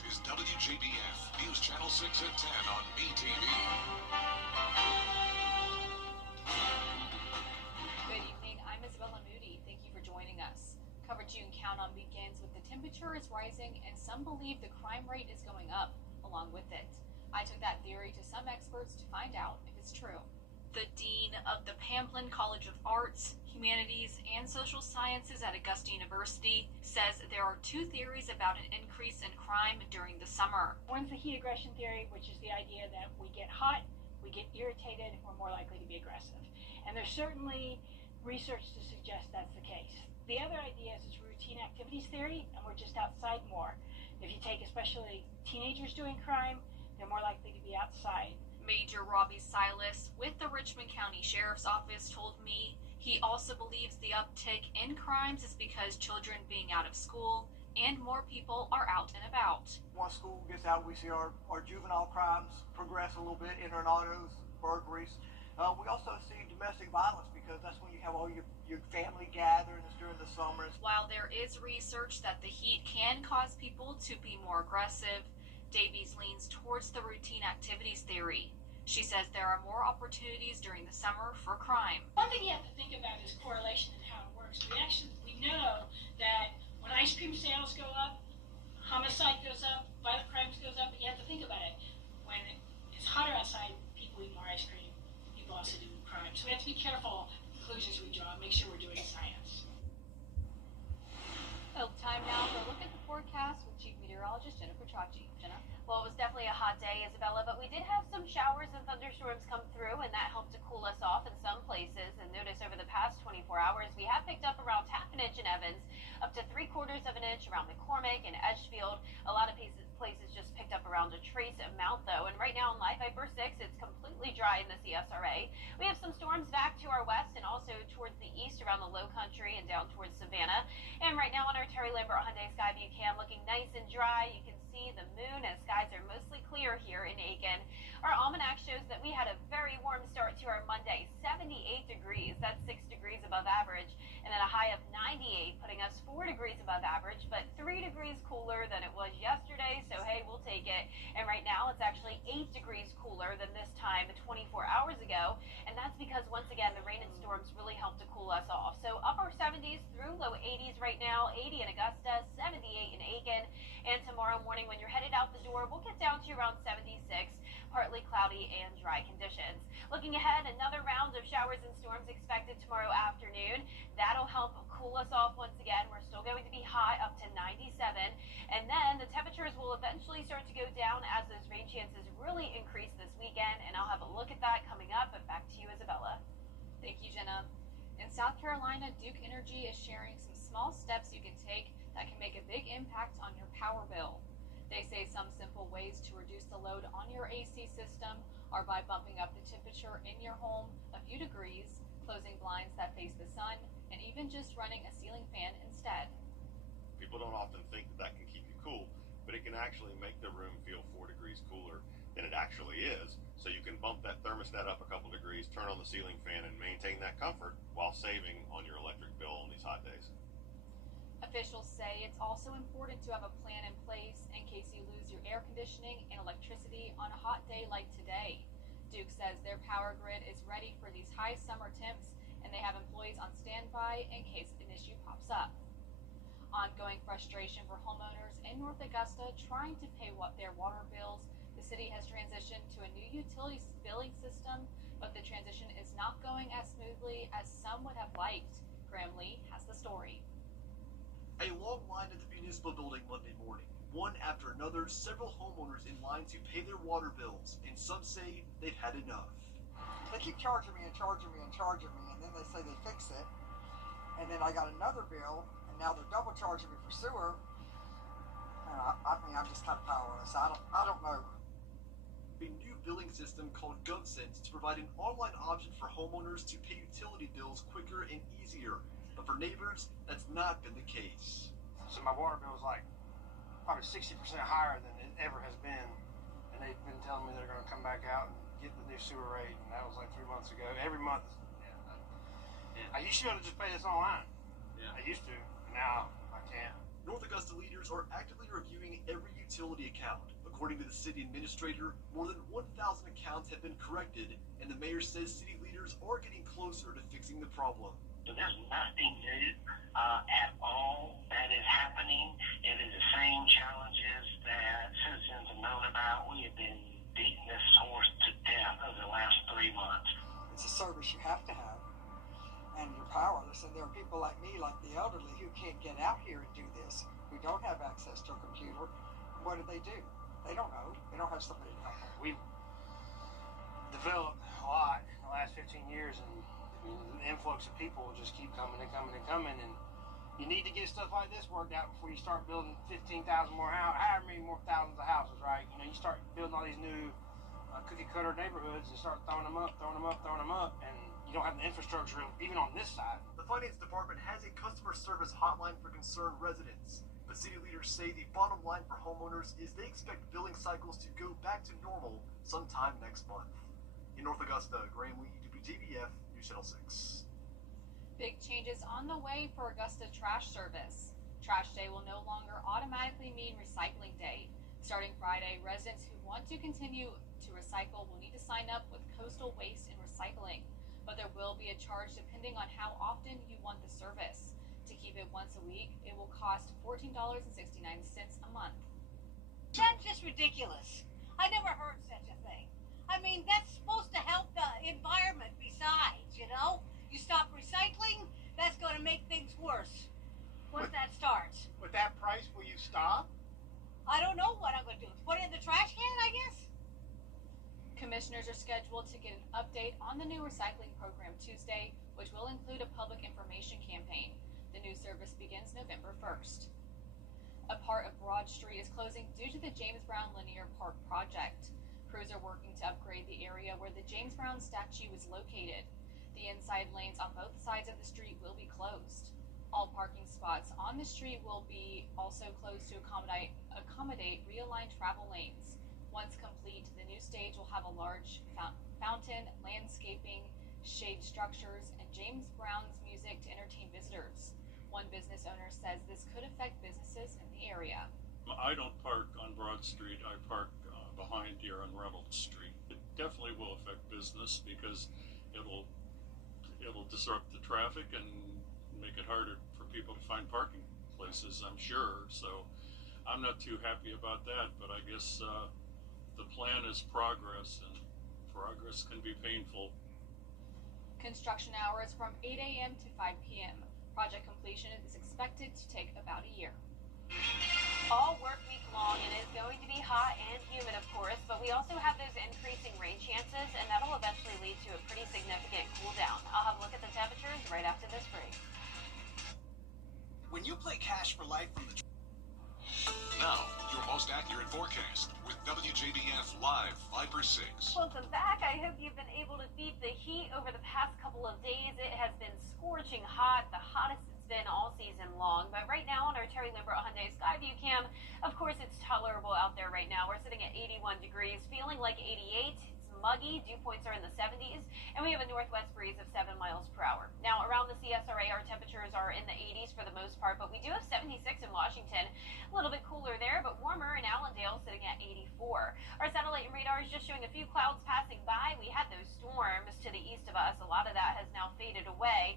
This is WJBF, News Channel 6 at 10 on BTV. Good evening, I'm Isabella Moody. Thank you for joining us. Coverage you can count on begins with the temperature is rising and some believe the crime rate is going up along with it. I took that theory to some experts to find out if it's true. The dean of the Pamplin College of Arts, Humanities, and Social Sciences at Augusta University says there are two theories about an increase in crime during the summer. One's the heat aggression theory, which is the idea that we get hot, we get irritated, we're more likely to be aggressive. And there's certainly research to suggest that's the case. The other idea is this routine activities theory, and we're just outside more. If you take especially teenagers doing crime, they're more likely to be outside. Major Robbie Silas with the Richmond County Sheriff's Office told me he also believes the uptick in crimes is because children being out of school and more people are out and about. Once school gets out, we see our juvenile crimes progress a little bit, entering autos, burglaries. We also see domestic violence because that's when you have all your family gatherings during the summers. While there is research that the heat can cause people to be more aggressive, Davies leans towards the routine activities theory. She says there are more opportunities during the summer for crime. One thing you have to think about is correlation and how it works. We know that when ice cream sales go up, homicide goes up, violent crimes goes up, but you have to think about it. When it's hotter outside, people eat more ice cream. People also do crime. So we have to be careful the conclusions we draw and make sure we're doing science. Time now for a look at the forecast with Chief Meteorologist Jennifer Tracci. Jenna? Well, it was definitely a hot day, Isabella, but we did have some showers and thunderstorms come through, and that helped to cool us off in some places. And notice over the past 24 hours, we have picked up around half an inch in Evans, up to 3/4 of an inch around McCormick and Edgefield. A lot of places just picked up around a trace amount, though. And right now in Live Viper 6, it's completely dry in the CSRA. We have some storms back to our west and also towards the east around the low country and down towards Savannah. And right now on our Terry Lambert Hyundai Skyview cam, looking nice and dry. You can see the moon as skies are mostly clear here in Aiken. Our almanac shows that we had a very warm start to our Monday, 78 degrees. That's 6 degrees above average. And then a high of 98, putting us 4 degrees above average, but 3 degrees cooler than it was yesterday. So, hey, we'll take it. And right now it's actually 8 degrees cooler than this time 24 hours ago. And that's because, once again, the rain and storms really helped to cool us off. So upper 70s through low 80s right now, 80 in Augusta, 78 in Aiken. And tomorrow morning when you're headed out the door, we'll get down to around 76, partly cloudy and dry conditions. Looking ahead, another round of showers and storms expected tomorrow afternoon. That'll help cool us off once again. We're still going to be high up to 97. And then the temperatures will eventually start to go down as those rain chances really increase this weekend. And I'll have a look at that coming up. But back to you, Isabella. Thank you, Jenna. In South Carolina, Duke Energy is sharing some small steps you can take that can make a big impact on your power bill. They say some simple ways to reduce the load on your AC system are by bumping up the temperature in your home a few degrees, closing blinds that face the sun, and even just running a ceiling fan instead. People don't often think that can keep you cool, but it can actually make the room feel 4 degrees cooler than it actually is. So you can bump that thermostat up a couple degrees, turn on the ceiling fan, and maintain that comfort while saving on your electric bill on these hot days. Officials say it's also important to have a plan in place in case you lose your air conditioning and electricity on a hot day like today. Duke says their power grid is ready for these high summer temps, and they have employees on standby in case an issue pops up. Ongoing frustration for homeowners in North Augusta trying to pay their water bills. The city has transitioned to a new utility billing system, but the transition is not going as smoothly as some would have liked. Graham Lee has the story. A long line at the municipal building Monday morning. One after another, several homeowners in line to pay their water bills, and some say they've had enough. They keep charging me and charging me and charging me, and then they say they fix it. And then I got another bill, and now they're double charging me for sewer. And I mean, I'm just kind of powerless. I don't know. A new billing system called GovSense to provide an online option for homeowners to pay utility bills quicker and easier. But for neighbors, that's not been the case. So my water bill is like probably 60% higher than it ever has been. And they've been telling me they're going to come back out and get the new sewer rate. And that was like 3 months ago. Every month. I used to be able to just pay this online. I used to. Now I can't. North Augusta leaders are actively reviewing every utility account. According to the city administrator, more than 1,000 accounts have been corrected, and the mayor says city leaders are getting closer to fixing the problem. So there's nothing new at all that is happening. It is the same challenges that citizens have known about. We have been beating this horse to death over the last 3 months. It's a service you have to have, and you're powerless. And there are people like me, like the elderly, who can't get out here and do this, who don't have access to a computer. What do? They don't know. They don't have somebody to help them. We've developed a lot in the last 15 years, and the influx of people will just keep coming and coming and coming, and you need to get stuff like this worked out before you start building 15,000 more houses, however many more thousands of houses, right? You know, you start building all these new cookie cutter neighborhoods and start throwing them up, and you don't have the infrastructure even on this side. The finance department has a customer service hotline for concerned residents, but city leaders say the bottom line for homeowners is they expect billing cycles to go back to normal sometime next month. In North Augusta, Graham Lee, WJBF, News Channel 6. Big changes on the way for Augusta trash service. Trash Day will no longer automatically mean Recycling Day. Starting Friday, residents who want to continue to recycle will need to sign up with Coastal Waste and Recycling, but there will be a charge depending on how often you want the service. To keep it once a week, it will cost $14.69 a month. That's just ridiculous. I never heard such a thing. I mean, that's supposed to help the environment besides, you know? You stop recycling, that's going to make things worse once that starts. With that price, will you stop? I don't know what I'm going to do. Put it in the trash can, I guess? Commissioners are scheduled to get an update on the new recycling program Tuesday, which will include a public information campaign. The new service begins November 1st. A part of Broad Street is closing due to the James Brown Linear Park project. Crews are working to upgrade the area where the James Brown statue is located. The inside lanes on both sides of the street will be closed. All parking spots on the street will be also closed to accommodate realigned travel lanes. Once complete, the new stage will have a large fountain, landscaping, shade structures, and James Brown's music to entertain visitors. One business owner says this could affect businesses in the area. I don't park on Broad Street. I park behind here on Reynolds Street. It definitely will affect business because it'll disrupt the traffic and make it harder for people to find parking places, I'm sure. So I'm not too happy about that, but I guess the plan is progress, and progress can be painful. Construction hours from 8 a.m. to 5 p.m. Project completion is expected to take about a year. All work week long, and it's going to be hot and humid, of course, but we also have those increasing rain chances, and that'll eventually lead to a pretty significant cool down. I'll have a look at the temperatures right after this break. When you play Cash for Life from the... Now, your most accurate forecast with WJBF Live 5/6. Welcome back. I hope you've been able to beat the heat over the past couple of days. It has been scorching hot, the hottest it's been all season long. But right now on our Terry Lambert Hyundai Skyview cam, of course, it's tolerable out there right now. We're sitting at 81 degrees, feeling like 88. Muggy, dew points are in the 70s, and we have a northwest breeze of 7 miles per hour. Now, around the CSRA, our temperatures are in the 80s for the most part, but we do have 76 in Washington. A little bit cooler there, but warmer in Allendale, sitting at 84. Our satellite and radar is just showing a few clouds passing by. We had those storms to the east of us. A lot of that has now faded away,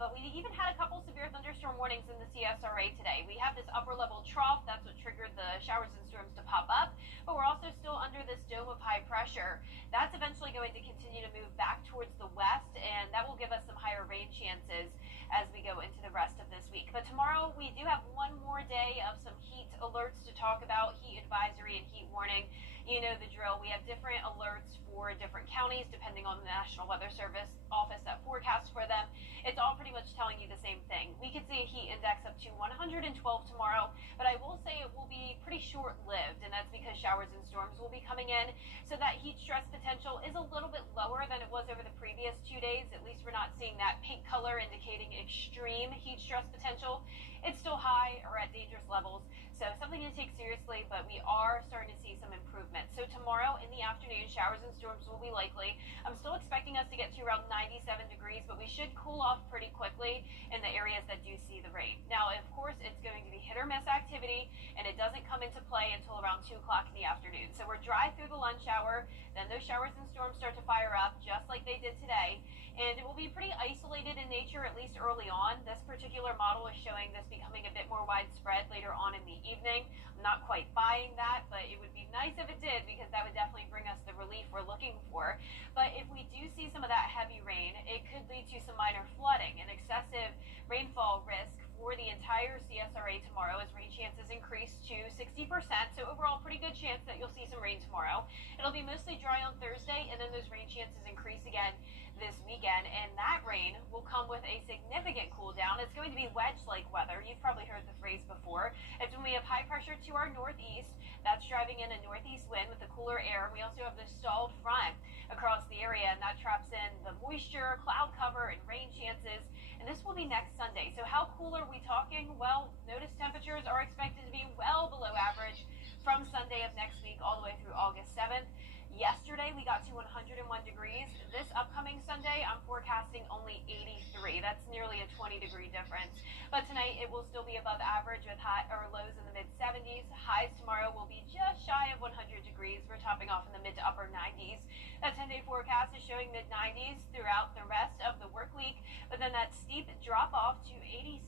but we even had a couple severe thunderstorm warnings in the CSRA today. We have this upper-level trough. That's what triggered the showers and storms to pop up, but we're also still under this dome of high pressure. That's eventually going to continue to move back towards the west, and that will give us some higher rain chances as we go into the rest of this week. But tomorrow, we do have one more day of some heat alerts to talk about, heat advisory and heat warning. You know the drill. We have different alerts for different counties, depending on the National Weather Service office that forecasts for them. It's all pretty much telling you the same thing. We could see a heat index up to 112 tomorrow, but I will say it will be pretty short-lived, and that's because showers and storms will be coming in. So that heat stress potential is a little bit lower than it was over the previous 2 days. At least we're not seeing that pink color indicating extreme heat stress potential. It's still high or at dangerous levels, so something to take seriously, but we are starting to see some improvement. So tomorrow in the afternoon, showers and storms will be likely. I'm still expecting us to get to around 97 degrees but we should cool off pretty quickly in the areas that do see the rain. Now, of course, it's going to be hit or miss activity, and it doesn't come into play until around 2 o'clock in the afternoon. So we're dry through the lunch hour, then those showers and storms start to fire up just like they did today, and it will be pretty isolated in nature, at least early on. This particular model is showing this becoming a bit more widespread later on in the evening. I'm not quite buying that, but it would be nice if it did, because that would definitely bring us the relief we're looking for. But if we do see some of that heavy rain, it could lead to some minor flooding and excessive rainfall risk for the entire CSRA tomorrow as rain chances increase to 60%. So overall, pretty good chance that you'll see some rain tomorrow. It'll be mostly dry on Thursday, and then those rain chances increase again this weekend, and that rain will come with a significant cool down. It's going to be wedge-like weather. You've probably heard the phrase before. It's when we have high pressure to our northeast. That's driving in a northeast wind with the cooler air. We also have this stalled front across the area, and that traps in the moisture, cloud cover, and rain chances. And this will be next Sunday. So how cool are we talking? Well, notice temperatures are expected to be well below average from Sunday of next week all the way through August 7th. Yesterday, we got to 101 degrees. This upcoming Sunday, I'm forecasting only 83. That's nearly a 20-degree difference. But tonight, it will still be above average with high or lows in the mid-70s. Highs tomorrow will be just shy of 100 degrees. We're topping off in the mid to upper 90s. That 10-day forecast is showing mid-90s throughout the rest of the work week. But then that steep drop off to 86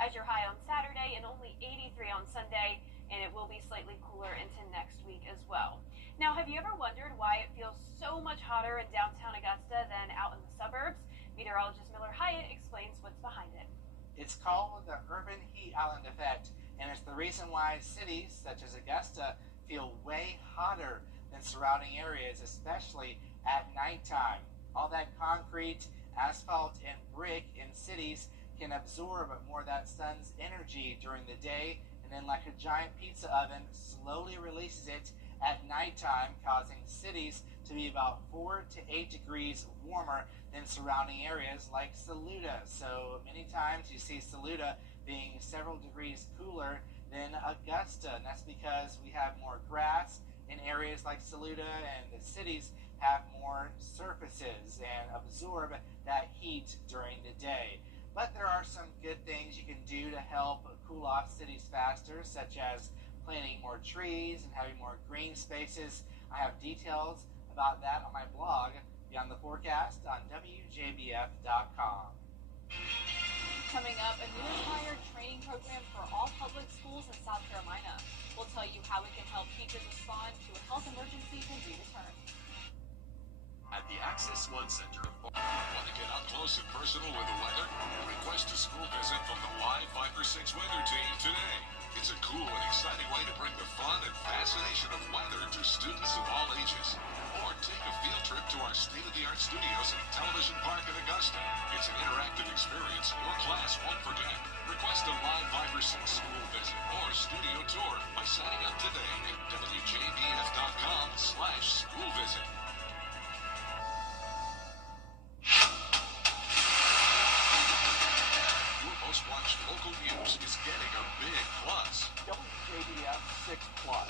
as your high on Saturday and only 83 on Sunday. And it will be slightly cooler into next week as well. Now, have you ever wondered why it feels so much hotter in downtown Augusta than out in the suburbs? Meteorologist Miller Hyatt explains what's behind it. It's called the urban heat island effect, and it's the reason why cities such as Augusta feel way hotter than surrounding areas, especially at nighttime. All that concrete, asphalt, and brick in cities can absorb more of that sun's energy during the day, and then like a giant pizza oven slowly releases it at nighttime, causing cities to be about 4 to 8 degrees warmer than surrounding areas like Saluda. So many times you see Saluda being several degrees cooler than Augusta, and that's because we have more grass in areas like Saluda, and the cities have more surfaces and absorb that heat during the day. But there are some good things you can do to help cool off cities faster, such as planting more trees and having more green spaces. I have details about that on my blog, Beyond the Forecast, on WJBF.com. Coming up, a new inspired training program for all public schools in South Carolina. We'll tell you how it can help teachers respond to a health emergency when we return. At the Access One Center, want to get up close and personal with the weather? Request a school visit from the Live 5-6 weather team today. It's a cool and exciting way to bring the fun and fascination of weather to students of all ages. Or take a field trip to our state-of-the-art studios at Television Park in Augusta. It's an interactive experience your class won't forget. Request a Live 5-6 school visit or studio tour by signing up today at WJBF.com/school visit. Most-watched local news is getting a big plus. WJBF 6 Plus,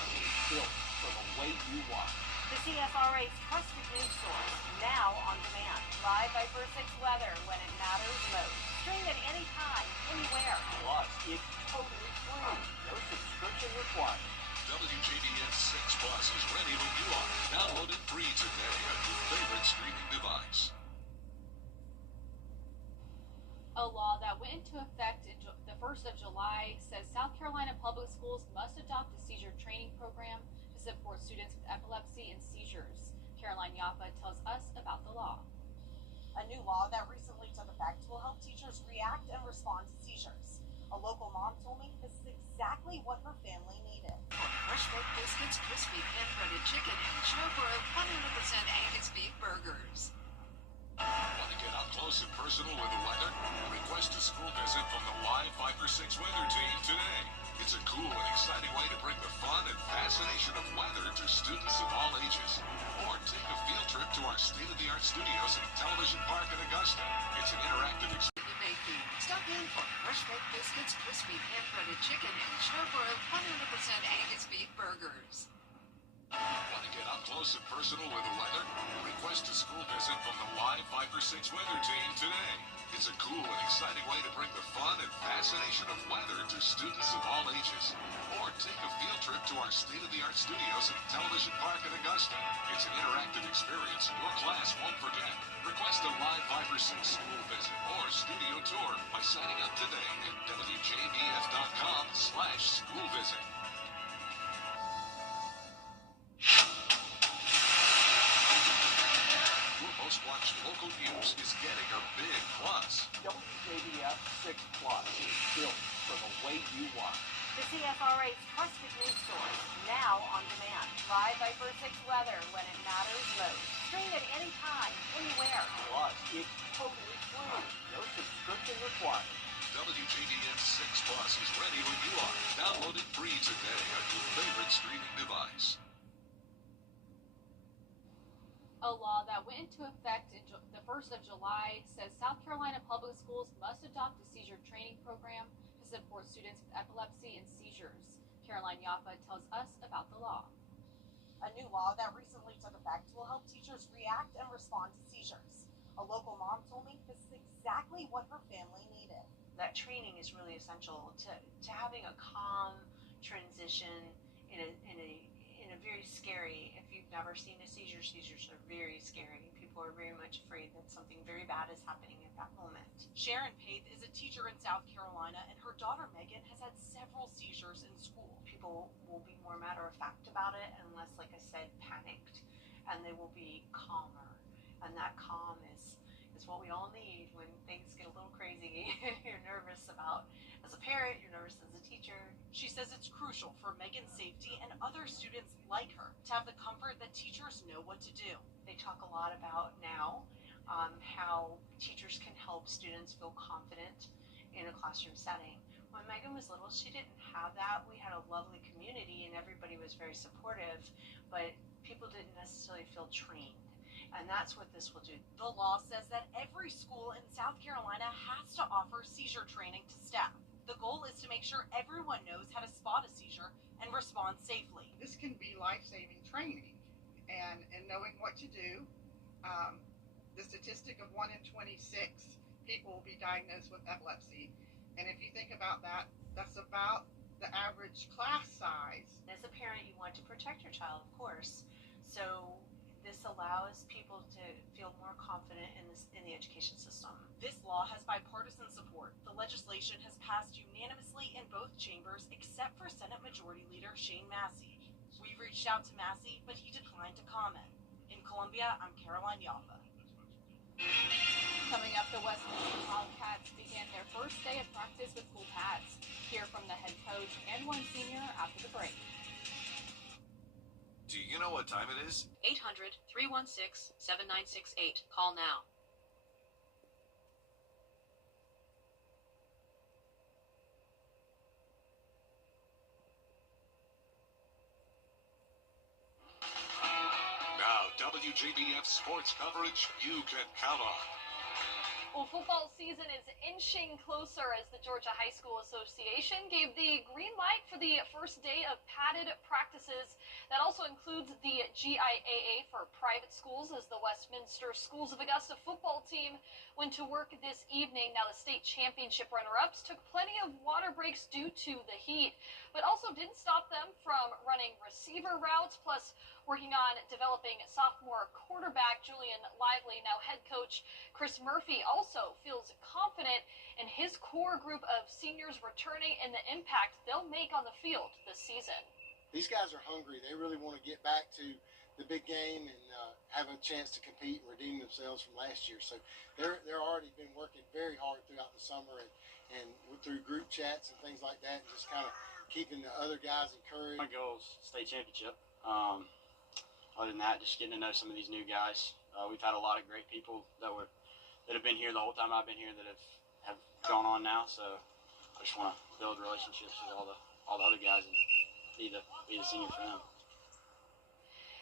built for the way you want. The CSRA's trusted news source, now on demand. Live by 6 weather when it matters most. Stream at any time, anywhere. Plus, it's totally free. No subscription required. WJBF 6 Plus is ready when you are. Download it free today on your favorite streaming device. A law that went into effect the 1st of July says South Carolina public schools must adopt a seizure training program to support students with epilepsy and seizures. Caroline Yaffa tells us about the law. A new law that recently took effect will help teachers react and respond to seizures. A local mom told me this is exactly what her family needed. Fresh baked biscuits, crispy pan-breaded chicken, and show-broiled 100% Angus beef burgers. Want to get up close and personal with the weather? Request a school visit from the Live 5-6 weather team today. It's a cool and exciting way to bring the fun and fascination of weather to students of all ages. Or take a field trip to our state-of-the-art studios at Television Park in Augusta. It's an interactive experience. Stop in for fresh baked biscuits, crispy pan-breaded chicken, and show-broiled 100% Angus beef burgers. Want to get up close and personal with the weather? Request a school visit from the live Viper 6 weather team today. It's a cool and exciting way to bring the fun and fascination of weather to students of all ages. Or take a field trip to our state-of-the-art studios at Television Park in Augusta. It's an interactive experience your class won't forget. Request a live Viper 6 school visit or studio tour by signing up today at WJBF.com/school visit. Your most watched local news is getting a big plus. WJBF 6 Plus, built for the way you want. The CFRA's trusted news source, now on demand. Live Viper 6 weather when it matters most. Stream it anytime, anywhere. Plus, it's totally free. No subscription required. WJBF 6 Plus is ready when you are. Download it free today on your favorite streaming device. A law that went into effect the 1st of July says South Carolina public schools must adopt a seizure training program to support students with epilepsy and seizures. Caroline Yaffa tells us about the law. A new law that recently took effect will help teachers react and respond to seizures. A local mom told me this is exactly what her family needed. That training is really essential to having a calm transition in a very scary. If you've never seen a seizure, seizures are very scary. People are very much afraid that something very bad is happening at that moment. Sharon Paith is a teacher in South Carolina, and her daughter Megan has had several seizures in school. People will be more matter of fact about it and less, like I said, panicked, and they will be calmer. And that calm is what we all need when things get a little crazy. You're nervous about, as a parent, you're nervous as a teacher. She says it's crucial for Megan's safety and other students like her to have the comfort that teachers know what to do. They talk a lot about now how teachers can help students feel confident in a classroom setting. When Megan was little, she didn't have that. We had a lovely community and everybody was very supportive, but people didn't necessarily feel trained. And that's what this will do. The law says that every school in South Carolina has to offer seizure training to staff. The goal is to make sure everyone knows how to spot a seizure and respond safely. This can be life-saving training and knowing what to do. The statistic of 1 in 26 people will be diagnosed with epilepsy. And if you think about that, that's about the average class size. As a parent, you want to protect your child, of course. So this allows people to feel more confident in the education system. This law has bipartisan support. The legislation has passed unanimously in both chambers except for Senate Majority Leader Shane Massey. We reached out to Massey, but he declined to comment. In Columbia, I'm Caroline Yaffa. Coming up, the Westminster Wildcats began their first day of practice with full pads. Hear from the head coach and one senior after the break. Do you know what time it is? 800-316-7968. Call now. Now, WJBF sports coverage you can count on. Well, football season is inching closer as the Georgia High School Association gave the green light for the first day of padded practices. That also includes the GIAA for private schools as the Westminster Schools of Augusta football team went to work this evening. Now, the state championship runner-ups took plenty of water breaks due to the heat, but also didn't stop them from running receiver routes, plus working on developing sophomore quarterback Julian Lively. Now, head coach Chris Murphy also feels confident in his core group of seniors returning and the impact they'll make on the field this season. These guys are hungry. They really want to get back to the big game and have a chance to compete and redeem themselves from last year. So they're already been working very hard throughout the summer and through group chats and things like that, and just kind of keeping the other guys encouraged. My goal is state championship. Other than that, just getting to know some of these new guys. We've had a lot of great people that have been here the whole time I've been here that have gone on now. So I just want to build relationships with all the other guys and be the senior for them.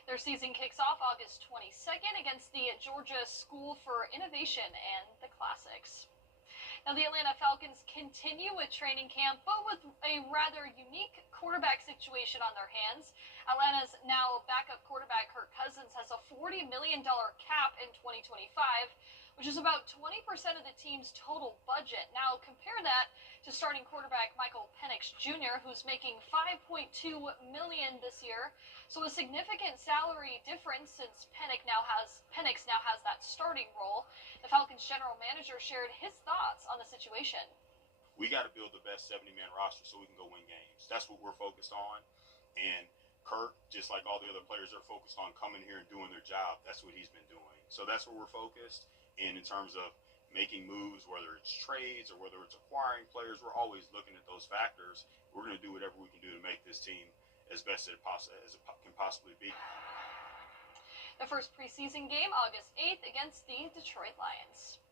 Their season kicks off August 22nd against the Georgia School for Innovation and the Classics. Now, the Atlanta Falcons continue with training camp, but with a rather unique quarterback situation on their hands. Atlanta's now backup quarterback, Kirk Cousins, has a $40 million cap in 2025, which is about 20% of the team's total budget. Now, compare that to starting quarterback Michael Penix Jr., who's making $5.2 million this year. So a significant salary difference since Penix now has that starting role. The Falcons general manager shared his thoughts on the situation. We got to build the best 70-man roster so we can go win games. That's what we're focused on. And Kirk, just like all the other players, are focused on coming here and doing their job. That's what he's been doing. So that's where we're focused. And in terms of making moves, whether it's trades or whether it's acquiring players, we're always looking at those factors. We're going to do whatever we can do to make this team as best as it can possibly be. The first preseason game, August 8th, against the Detroit Lions.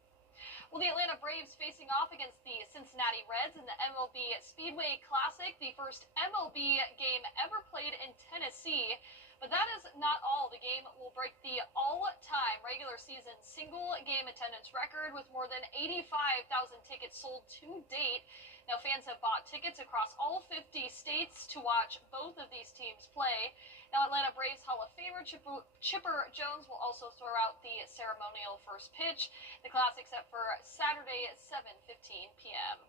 Well, the Atlanta Braves facing off against the Cincinnati Reds in the MLB Speedway Classic, the first MLB game ever played in Tennessee. But that is not all. The game will break the all-time regular season single-game attendance record with more than 85,000 tickets sold to date. Now, fans have bought tickets across all 50 states to watch both of these teams play. Now, Atlanta Braves Hall of Famer Chipper Jones will also throw out the ceremonial first pitch. The Classic's set for Saturday at 7:15 p.m.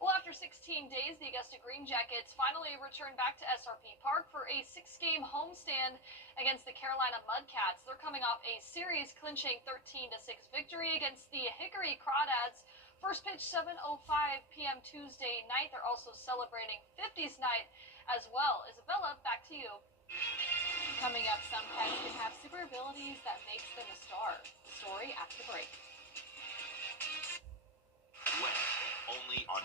Well, after 16 days, the Augusta Green Jackets finally returned back to SRP Park for a 6-game homestand against the Carolina Mudcats. They're coming off a series-clinching 13-6 victory against the Hickory Crawdads. First pitch 7:05 p.m. Tuesday night. They're also celebrating 50s night as well. Isabella, back to you. Coming up, some pets can have super abilities that makes them a star. The story after the break. Wednesday, only on...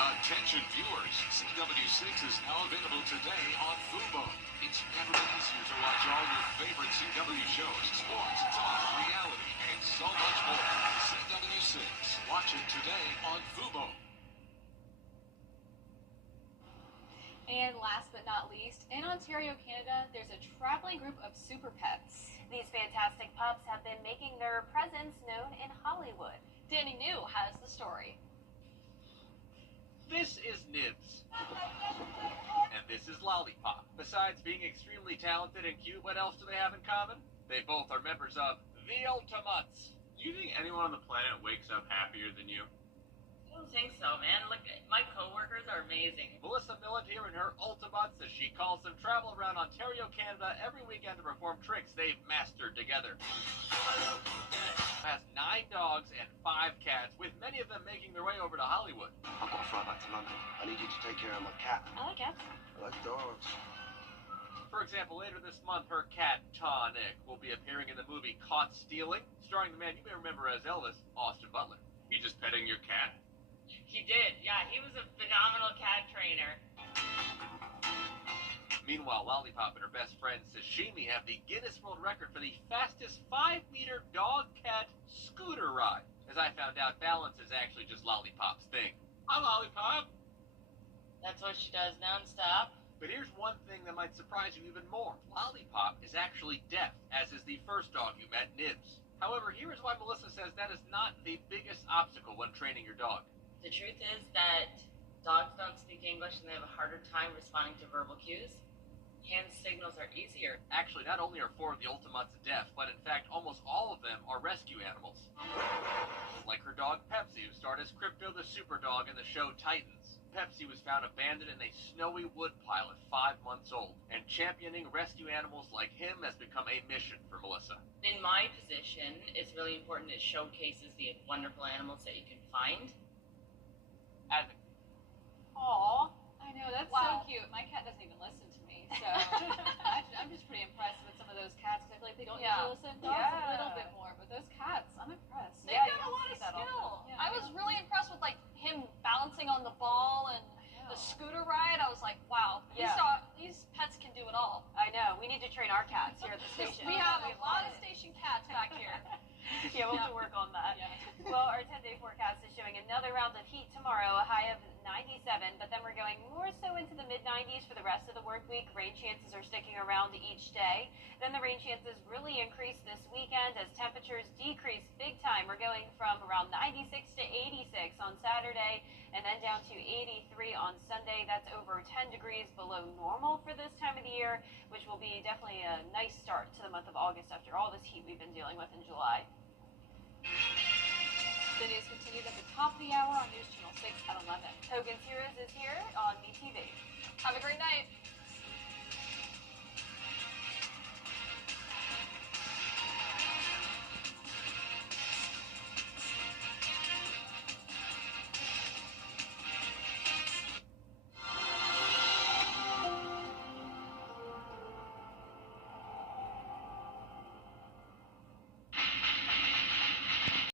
Attention viewers, CW6 is now available today on Fubo. It's never been easier to watch all your favorite CW shows, sports, talk, reality, and so much more. CW6. Watch it today on Fubo. And last but not least, in Ontario, Canada, there's a traveling group of super pets. These fantastic pups have been making their presence known in Hollywood. Danny New has the story. This is Nibs. And this is Lollipop. Besides being extremely talented and cute, what else do they have in common? They both are members of the Ultimates. Do you think anyone on the planet wakes up happier than you? I don't think so, man. Look, my coworkers are amazing. Melissa Millett here and her Ultimates, as she calls them, travel around Ontario, Canada every weekend to perform tricks they've mastered together. Has 9 dogs and 5 cats, with many of them making their way over to Hollywood. I've got to fly back to London. I need you to take care of my cat. I like cats. I like dogs. For example, later this month, her cat, Tonic, will be appearing in the movie Caught Stealing, starring the man you may remember as Elvis, Austin Butler. You just petting your cat? He did, yeah. He was a phenomenal cat trainer. Meanwhile, Lollipop and her best friend Sashimi have the Guinness World Record for the fastest 5-meter dog-cat scooter ride. As I found out, balance is actually just Lollipop's thing. Hi, Lollipop! That's what she does nonstop. But here's one thing that might surprise you even more. Lollipop is actually deaf, as is the first dog you met, Nibs. However, here is why Melissa says that is not the biggest obstacle when training your dog. The truth is that dogs don't speak English and they have a harder time responding to verbal cues. Hand signals are easier. Actually, not only are 4 of the Ultimates deaf, but in fact, almost all of them are rescue animals. Like her dog Pepsi, who starred as Crypto the Super Dog in the show Titans. Pepsi was found abandoned in a snowy woodpile at 5 months old, and championing rescue animals like him has become a mission for Melissa. In my position, it's really important it showcases the wonderful animals that you can find. Aw, I know, that's Wow. so cute. My cat doesn't even listen to me, so I'm just pretty impressed with some of those cats. I feel like they don't usually listen. Dogs a little bit more, but those cats, I'm impressed. They've got a lot of skill. I was really impressed with like him balancing on the ball and the scooter ride. I was like, wow, these pets can do it all. I know. We need to train our cats here at the station. We have a lot of station cats back here. Yeah, we'll have to work on that. Yeah. Well, our 10-day forecast is showing another round of heat tomorrow, a high of 97, but then we're going more so into the mid-90s for the rest of the work week. Rain chances are sticking around each day. Then the rain chances really increase this weekend as temperatures then down to 83 on Sunday. That's over 10 degrees below normal for this time of the year, which will be definitely a nice start to the month of August after all this heat we've been dealing with in July. The news continues at the top of the hour on News Channel 6 at 11. Hogan Sears is here on MeTV.